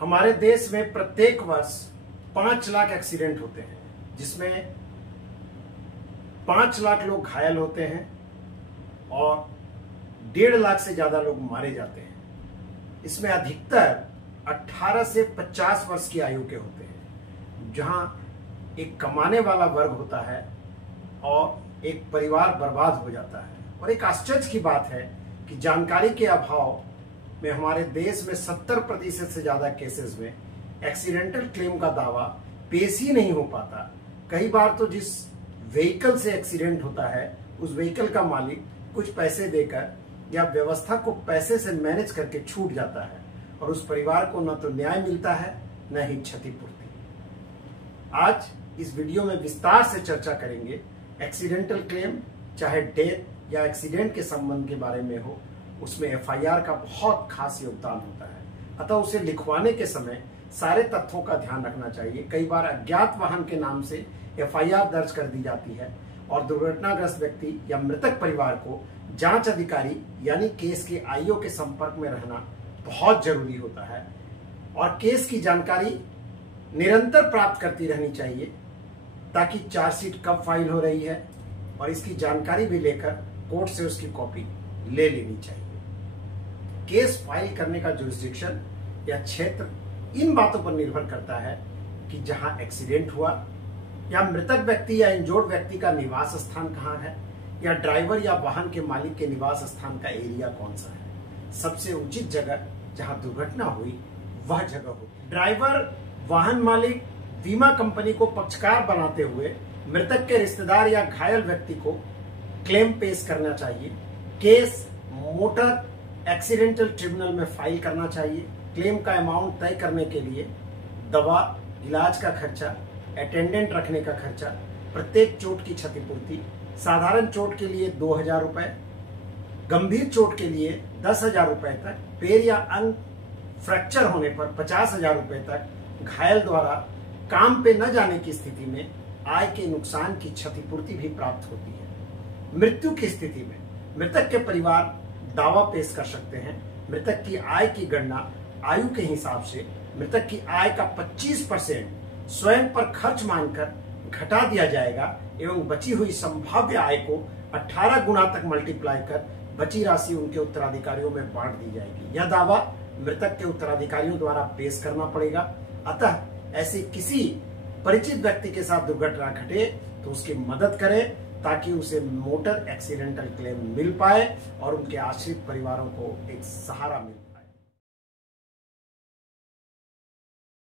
हमारे देश में प्रत्येक वर्ष 5 लाख एक्सीडेंट होते हैं, जिसमें 5 लाख लोग घायल होते हैं और 1.5 लाख से ज्यादा लोग मारे जाते हैं। इसमें अधिकतर 18 से 50 वर्ष की आयु के होते हैं, जहां एक कमाने वाला वर्ग होता है और एक परिवार बर्बाद हो जाता है। और एक आश्चर्य की बात है कि जानकारी के अभाव में हमारे देश में 70% से ज्यादा केसेस में एक्सीडेंटल क्लेम का दावा पेश ही नहीं हो पाता। कई बार तो जिस व्हीकल से एक्सीडेंट होता है उस व्हीकल का मालिक कुछ पैसे देकर या व्यवस्था को पैसे से मैनेज करके छूट जाता है और उस परिवार को न तो न्याय मिलता है न ही क्षतिपूर्ति। आज इस वीडियो में विस्तार से चर्चा करेंगे एक्सीडेंटल क्लेम, चाहे डेथ या एक्सीडेंट के संबंध के बारे में हो, उसमें एफआईआर का बहुत खास योगदान होता है। अतः उसे लिखवाने के समय सारे तथ्यों का ध्यान रखना चाहिए। कई बार अज्ञात वाहन के नाम से एफआईआर दर्ज कर दी जाती है और दुर्घटनाग्रस्त व्यक्ति या मृतक परिवार को जांच अधिकारी यानी केस के आईओ के संपर्क में रहना बहुत जरूरी होता है और केस की जानकारी निरंतर प्राप्त करती रहनी चाहिए, ताकि चार्जशीट कब फाइल हो रही है और इसकी जानकारी भी लेकर कोर्ट से उसकी कॉपी ले लेनी चाहिए। केस फाइल करने का जुरिस्डिक्शन या क्षेत्र इन बातों पर निर्भर करता है कि जहां एक्सीडेंट हुआ, या मृतक व्यक्ति या इंजोर्ड व्यक्ति का निवास स्थान कहां है, या ड्राइवर या वाहन के मालिक के निवास स्थान का एरिया कौन सा है। सबसे उचित जगह जहां दुर्घटना हुई वह जगह होगी। ड्राइवर, वाहन मालिक, बीमा कंपनी को पक्षकार बनाते हुए मृतक के रिश्तेदार या घायल व्यक्ति को क्लेम पेश करना चाहिए। केस मोटर एक्सीडेंटल ट्रिब्यूनल में फाइल करना चाहिए। क्लेम का अमाउंट तय करने के लिए दवा, इलाज का खर्चा, अटेंडेंट रखने का खर्चा, प्रत्येक चोट की क्षतिपूर्ति, साधारण चोट के लिए 2000 रुपए, गंभीर चोट के लिए 10,000 रुपए तक, पैर या अंग फ्रैक्चर होने पर 50,000 रुपए तक, घायल द्वारा काम पे न जाने की स्थिति में आय के नुकसान की क्षतिपूर्ति भी प्राप्त होती है। मृत्यु की स्थिति में मृतक के परिवार दावा पेश कर सकते हैं। मृतक की आय की गणना आयु के हिसाब से मृतक की आय का 25% स्वयं पर खर्च मानकर घटा दिया जाएगा एवं बची हुई संभाव्य आय को 18 गुना तक मल्टीप्लाई कर बची राशि उनके उत्तराधिकारियों में बांट दी जाएगी। यह दावा मृतक के उत्तराधिकारियों द्वारा पेश करना पड़ेगा। अतः ऐसे किसी परिचित व्यक्ति के साथ दुर्घटना घटे तो उसकी मदद करें, ताकि उसे मोटर एक्सीडेंटल क्लेम मिल पाए और उनके आश्रित परिवारों को एक सहारा मिल पाए।